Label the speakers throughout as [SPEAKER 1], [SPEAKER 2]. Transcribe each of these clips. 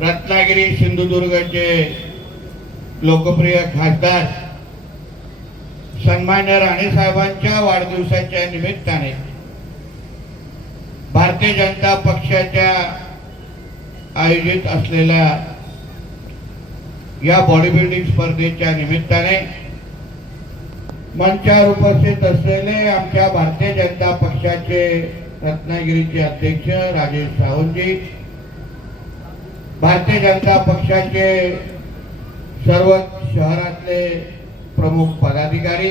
[SPEAKER 1] रत्नागिरी सिंधुदुर्गचे लोकप्रिय खासदार सन्मान्य राणेसाहेबांच्या वाढदिवसाच्या निमित्ताने भारतीय जनता पक्षाच्या आयोजित असलेल्या या बॉडी बिल्डिंग स्पर्धेच्या निमित्ताने मंचावर उपस्थित असलेले आमच्या भारतीय जनता पक्षाचे रत्नागिरीचे अध्यक्ष राजेश सावंतजी भारतीय जनता पक्षाचे सर्व शहरातले प्रमुख पदाधिकारी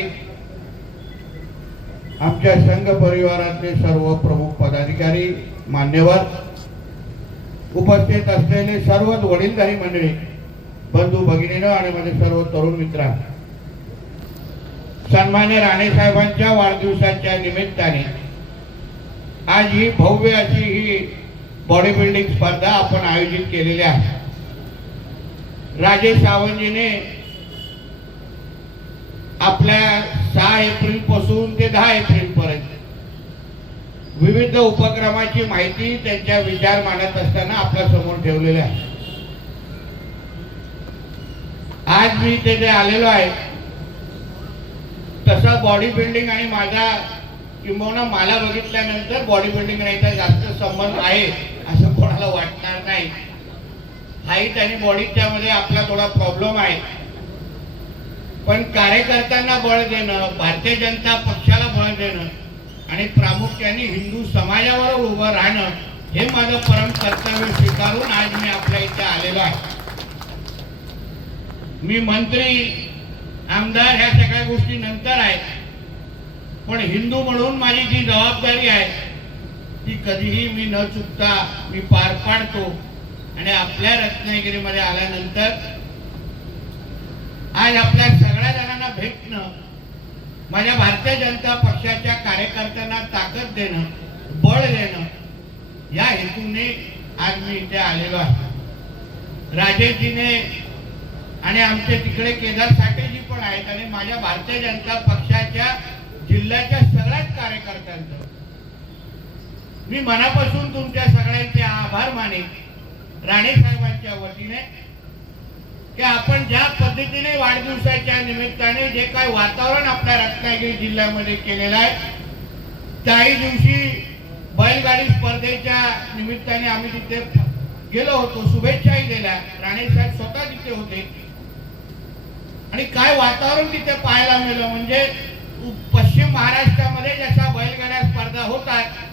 [SPEAKER 1] आमच्या संघ परिवारातले सर्व प्रमुख पदाधिकारी मान्यवर उपस्थित असलेले सर्व वडीलधारी मंडळी बंधू भगिनीनं आणि माझे सर्व तरुण मित्र. सन्मान्य राणे साहेबांच्या वाढदिवसाच्या निमित्ताने आज ही भव्य अशी ही बॉडी बिल्डिंग स्पर्धा आपण आयोजित केलेल्या आहे. राजेश सावंतजीने आपल्या सहा एप्रिलपासून ते दहा एप्रिल पर्यंत विविध उपक्रमाची माहिती त्यांच्या विचार मांडत असताना आपल्यासमोर ठेवलेल्या आहे. आज मी तिथे आलेलो आहे. तसा बॉडी बिल्डिंग आणि माझा किंबहुना मला बघितल्यानंतर बॉडी बिल्डिंग याचा जास्त संबंध आहे. चांगलं वाटणार नाही. हाईट आणि बॉडीच्या मध्ये आपला थोडा प्रॉब्लेम आहे. पण कार्यकर्त्यांना बळ देणं भारतीय जनता पक्षाला बळ देणं आणि प्रामुख्याने हिंदू समाजावर उभं राहणं हे माझं परम कर्तव्य स्वीकारून आज मी आपल्या इथे आलेलो आहे. मी मंत्री आमदार ह्या सगळ्या गोष्टी नंतर आहेत. पण हिंदू म्हणून माझी जी जबाबदारी आहे ती कधीही मी न चुकता मी पार पाडतो. आणि आपल्या रत्नागिरीमध्ये आल्यानंतर आज आपल्या सगळ्या जणांना भेटणं माझ्या भारतीय जनता पक्षाच्या कार्यकर्त्यांना ताकद देणं बळ देणं या हेतूने आज मी इथे आलेलो आहे. राजेशजीने आणि आमचे तिकडे केदार साठेजी पण आहेत आणि माझ्या भारतीय जनता पक्षाच्या जिल्ह्याच्या सगळ्याच कार्यकर्त्यांचं मी मनापासून तुमच्या सगळ्यांचे आभार माने राणे साहेबांच्या वतीने की आपण ज्या पद्धतीने वाढदिवसाच्या निमित्ताने जे काय वातावरण आपल्या रत्नागिरी जिल्ह्यामध्ये केलेलं आहे त्याही दिवशी बैलगाडी स्पर्धेच्या निमित्ताने आम्ही तिथे गेलो होतो शुभेच्छाही दिल्या. राणे साहेब स्वतः तिथे होते. आणि काय वातावरण तिथे पाहायला मिळलं म्हणजे पश्चिम महाराष्ट्रामध्ये जशा बैलगाड्या स्पर्धा होतात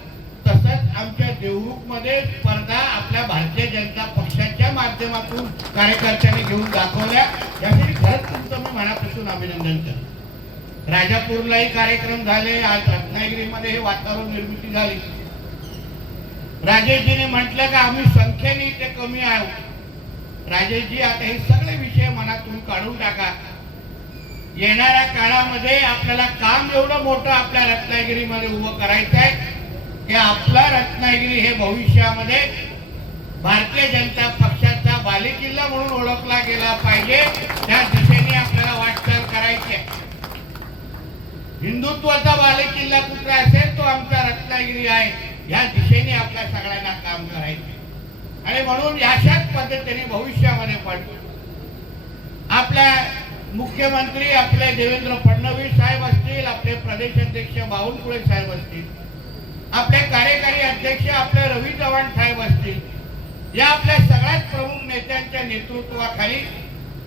[SPEAKER 1] आमच्या देवरूखमध्ये स्पर्धा आपल्या भारतीय जनता पक्षाच्या माध्यमातून कार्यकर्त्यांनी घेऊन दाखवल्या. यासाठी खरंच तुमचं मी मनापासून अभिनंदन करतो. राजापूरलाही कार्यक्रम झाले आज रत्नागिरीमध्ये हे वातावरण निर्मिती झाली. राजेशजीने म्हटलं का आम्ही संख्येने इथे कमी आहोत. राजेशजी आता हे सगळे विषय मनातून काढून टाका. येणाऱ्या काळामध्ये आपल्याला काम एवढं मोठं आपल्या रत्नागिरीमध्ये उभं करायचं आहे हे आपला रत्नागिरी हे भविष्यामध्ये भारतीय जनता पक्षाचा बालेकिल्ला म्हणून ओळखला गेला पाहिजे. त्या दिशेने आपल्याला वाटचाल करायची हिंदुत्वाचा बालेकिल्ला कुठे असेल तो आमचा रत्नागिरी आहे. या दिशेने आपल्या सगळ्यांना काम करायचे आणि म्हणून अशाच पद्धतीने भविष्यामध्ये पण आपल्या मुख्यमंत्री आपले देवेंद्र फडणवीस साहेब असतील आपले प्रदेश अध्यक्ष बावनकुळे साहेब असतील आपले कार्यकारी अध्यक्ष आपले रवी चव्हाण साहेब असतील या आपल्या सगळ्यात प्रमुख नेत्यांच्या नेतृत्वाखाली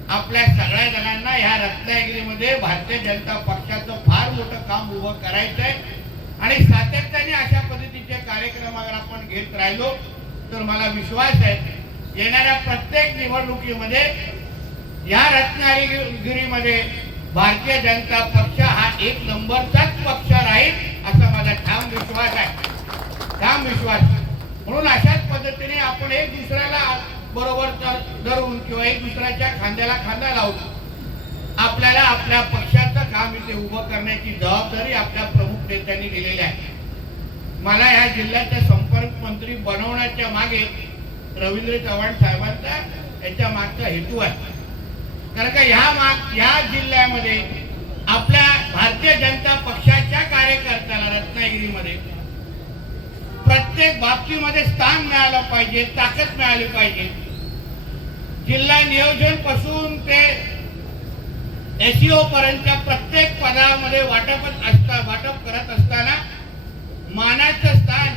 [SPEAKER 1] आपल्या सगळ्या जणांना ह्या रत्नागिरीमध्ये भारतीय जनता पक्षाचं फार मोठं काम उभं करायचं आहे आणि सातत्याने अशा पद्धतीचे कार्यक्रम अगर आपण घेत राहिलो तर मला विश्वास आहे येणाऱ्या प्रत्येक निवडणुकीमध्ये या रत्नागिरीमध्ये भारतीय जनता पक्ष हा एक नंबरचाच पक्ष राहील. असा माझा ठाम विश्वास आहे. ठाम विश्वास. म्हणून अशाच पद्धतीने आपण एक दुसऱ्याला बरोबर धरून किंवा एक दुसऱ्याच्या खांद्याला खांदा लावून आपल्याला आपल्या पक्षाचं काम इथे उभं करण्याची जबाबदारी आपल्या प्रमुख नेत्यांनी दिलेली आहे. मला या जिल्ह्याचा संपर्क मंत्री बनवण्याच्या मागे रवींद्र चव्हाण साहेबांचा याच्या मागचा हेतू आहे. कारण का ह्या माग या जिल्ह्यामध्ये आपल्या भारतीय जनता पक्षाच्या कार्यकर्त्याला रत्नागिरीमध्ये प्रत्येक बाबतीमध्ये स्थान मिळालं पाहिजे ताकद मिळाली पाहिजे. जिल्हा नियोजनपासून ते एसईओ पर्यंतच्या प्रत्येक पदामध्ये वाटप असता वाटप करत असताना मानाचं स्थान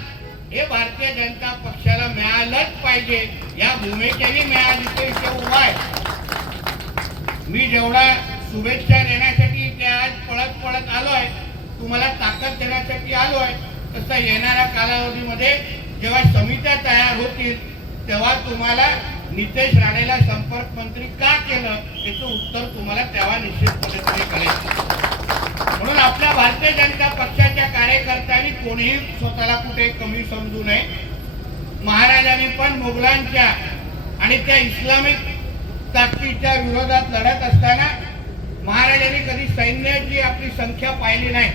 [SPEAKER 1] हे भारतीय जनता पक्षाला मिळालंच पाहिजे. या भूमिकेने मिळाली ते विषय उभा आहे. मी जेवढा शुभेच्छा देण्यासाठी पळत पळत आलोय तुम्हाला ताकद देण्यासाठी आलोय तसं येणाऱ्या कालावधीमध्ये जेव्हा समित्या तयार होतील तेव्हा तुम्हाला नितेश राणेला संपर्क मंत्री का केलं याचं उत्तर तुम्हाला तेव्हा निश्चितपणे कळेल. म्हणून आपल्या भारतीय जनता पक्षाच्या कार्यकर्त्यांनी कोणीही स्वतःला कुठे कमी समजू नये. महाराजांनी पण मुघलांच्या आणि त्या इस्लामिक ताकदीच्या विरोधात लढत असताना महाराजांनी कधी सैन्याची आपली संख्या पाहिली नाही.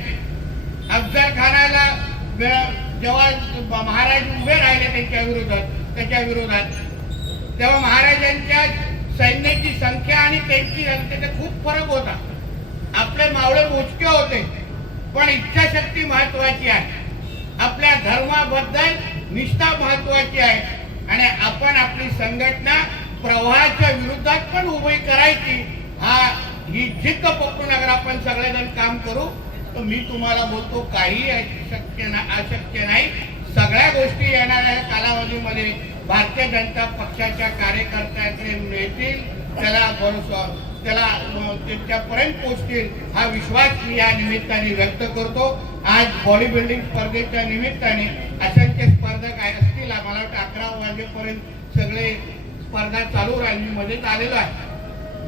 [SPEAKER 1] अफजल खानाला वेळ- जेव्हा महाराज उभे राहिले त्यांच्या विरोधात त्याच्या विरोधात तेव्हा महाराजांच्या सैन्याची संख्या आणि त्यांची त्याच्यात खूप फरक होता. आपले मावळे मोजके होते पण इच्छाशक्ती महत्वाची आहे. आपल्या धर्माबद्दल निष्ठा महत्वाची आहे. आणि आपण आपली संघटना प्रवाहाच्या विरोधात पण उभी करायची हा ही जिद्द पकडून अगर आपण सगळेजण काम करू तर मी तुम्हाला बोलतो काही शक्य ना अशक्य नाही. सगळ्या गोष्टी येणाऱ्या कालावधीमध्ये भारतीय जनता पक्षाच्या कार्यकर्त्याचे मिळतील त्याला भरोसा त्याला अ, त्यांच्यापर्यंत पोहोचतील हा विश्वास मी या निमित्ताने व्यक्त करतो. आज बॉडी बिल्डिंग स्पर्धेच्या निमित्ताने असंख्य स्पर्धक असतील मला वाटतं अकरा वाजेपर्यंत सगळे स्पर्धा चालू राहील मी मध्येच आलेलो आहे.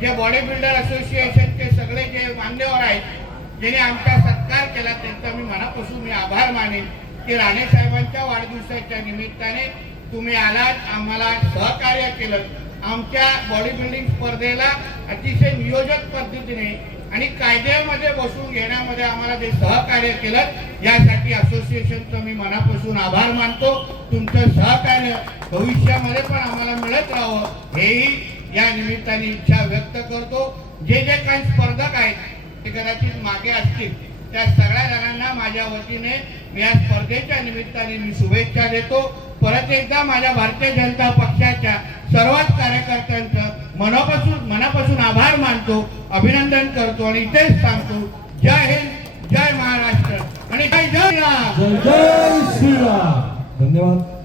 [SPEAKER 1] जे बॉडी बिल्डर असोसिएशनचे सगळे जे मान्यवर आहेत ज्यांनी आमचा सत्कार केला त्यांचा मी मनापासून मी आभार मानेन की राणे साहेबांच्या वाढदिवसाच्या निमित्ताने तुम्ही आलात आम्हाला सहकार्य केलं. आमच्या बॉडी बिल्डिंग स्पर्धेला अतिशय नियोजक पद्धतीने आणि कायद्यामध्ये बसून घेण्यामध्ये आम्हाला जे सहकार्य केलं यासाठी असोसिएशनचं मी मनापासून आभार मानतो. तुमचं सहकार्य भविष्यामध्ये पण आम्हाला मिळत राहावं हेही या निमित्ताने इच्छा व्यक्त करतो. जे जे काही स्पर्धक आहेत ते कदाचित मागे असतील. त्या सगळ्या जणांना माझ्या वतीने या स्पर्धेच्या निमित्ताने मी शुभेच्छा देतो. परत एकदा माझ्या भारतीय जनता पक्षाच्या सर्वच कार्यकर्त्यांचं मनापासून मनापासून आभार मानतो अभिनंदन करतो आणि इथेच सांगतो जय हिंद जय महाराष्ट्र आणि जय
[SPEAKER 2] जय जय श्रीराम. धन्यवाद.